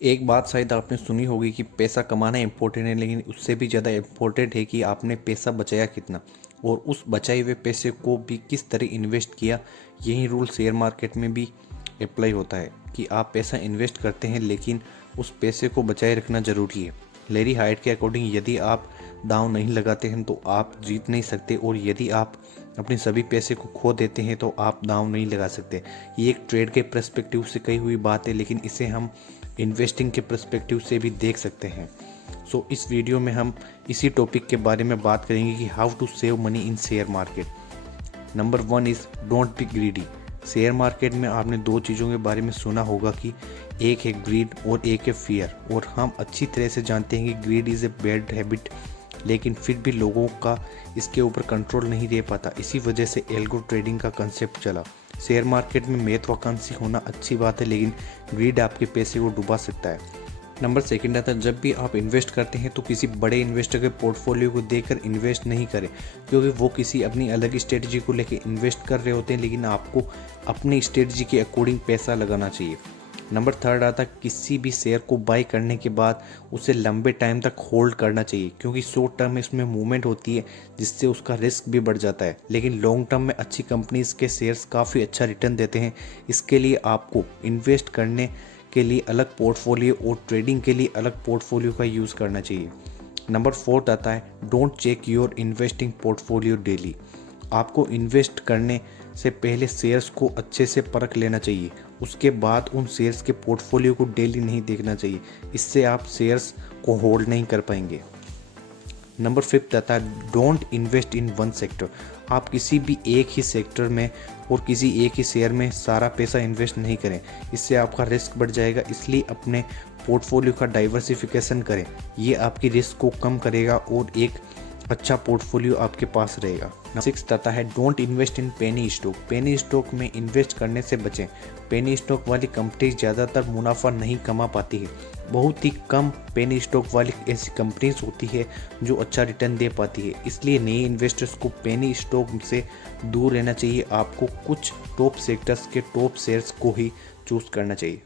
एक बात शायद आपने सुनी होगी कि पैसा कमाना इम्पोर्टेंट है, लेकिन उससे भी ज़्यादा इम्पोर्टेंट है कि आपने पैसा बचाया कितना और उस बचाए हुए पैसे को भी किस तरह इन्वेस्ट किया। यही रूल शेयर मार्केट में भी अप्लाई होता है कि आप पैसा इन्वेस्ट करते हैं, लेकिन उस पैसे को बचाए रखना ज़रूरी है। लैरी हाइट के अकॉर्डिंग यदि आप दांव नहीं लगाते हैं तो आप जीत नहीं सकते, और यदि आप अपने सभी पैसे को खो देते हैं तो आप दांव नहीं लगा सकते। ये एक ट्रेड के पर्सपेक्टिव से कही हुई बात है, लेकिन इसे हम इन्वेस्टिंग के पर्सपेक्टिव से भी देख सकते हैं। सो इस वीडियो में हम इसी टॉपिक के बारे में बात करेंगे कि how to save money in share market. Number 1 is don't be greedy. Share market में आपने दो चीज़ों के बारे में सुना होगा कि एक है ग्रीड और एक है फियर, और हम अच्छी तरह से जानते हैं कि greed is a bad habit, लेकिन फिर भी लोगों का इसके ऊपर कंट्रोल नहीं रह पाता। इसी वजह से एल्गो ट्रेडिंग का कंसेप्ट चला। शेयर मार्केट में महत्वाकांक्षी होना अच्छी बात है, लेकिन ग्रीड आपके पैसे को डुबा सकता है। नंबर सेकंड आता है, जब भी आप इन्वेस्ट करते हैं तो किसी बड़े इन्वेस्टर के पोर्टफोलियो को देखकर इन्वेस्ट नहीं करें, क्योंकि वो किसी अपनी अलग स्ट्रेटजी को लेकर इन्वेस्ट कर रहे होते हैं, लेकिन आपको अपनी स्ट्रेटजी के अकॉर्डिंग पैसा लगाना चाहिए। नंबर थर्ड आता है, किसी भी शेयर को बाई करने के बाद उसे लंबे टाइम तक होल्ड करना चाहिए, क्योंकि शॉर्ट टर्म में इसमें मूवमेंट होती है जिससे उसका रिस्क भी बढ़ जाता है, लेकिन लॉन्ग टर्म में अच्छी कंपनीज के शेयर्स काफ़ी अच्छा रिटर्न देते हैं। इसके लिए आपको इन्वेस्ट करने के लिए अलग पोर्टफोलियो और ट्रेडिंग के लिए अलग पोर्टफोलियो का यूज़ करना चाहिए। नंबर फोर्थ आता है, don't check your investing portfolio daily. आपको इन्वेस्ट करने से पहले शेयर्स को अच्छे से परख लेना चाहिए, उसके बाद उन शेयर्स के पोर्टफोलियो को डेली नहीं देखना चाहिए। इससे आप शेयर्स को होल्ड नहीं कर पाएंगे। नंबर 5 आता है, don't invest in one sector. आप किसी भी एक ही सेक्टर में और किसी एक ही शेयर में सारा पैसा इन्वेस्ट नहीं करें, इससे आपका रिस्क बढ़ जाएगा। इसलिए अपने पोर्टफोलियो का डाइवर्सिफिकेशन करें, ये आपकी रिस्क को कम करेगा और एक अच्छा पोर्टफोलियो आपके पास रहेगा। 6 आता है, don't invest in penny stock. Penny stock में इन्वेस्ट करने से बचें। पेनी स्टॉक वाली कंपनी ज़्यादातर मुनाफा नहीं कमा पाती है। बहुत ही कम पेनी स्टॉक वाली ऐसी कंपनीज होती है जो अच्छा रिटर्न दे पाती है। इसलिए नए इन्वेस्टर्स को पेनी स्टॉक से दूर रहना चाहिए। आपको कुछ टॉप सेक्टर्स के टॉप शेयर्स को ही चूज़ करना चाहिए।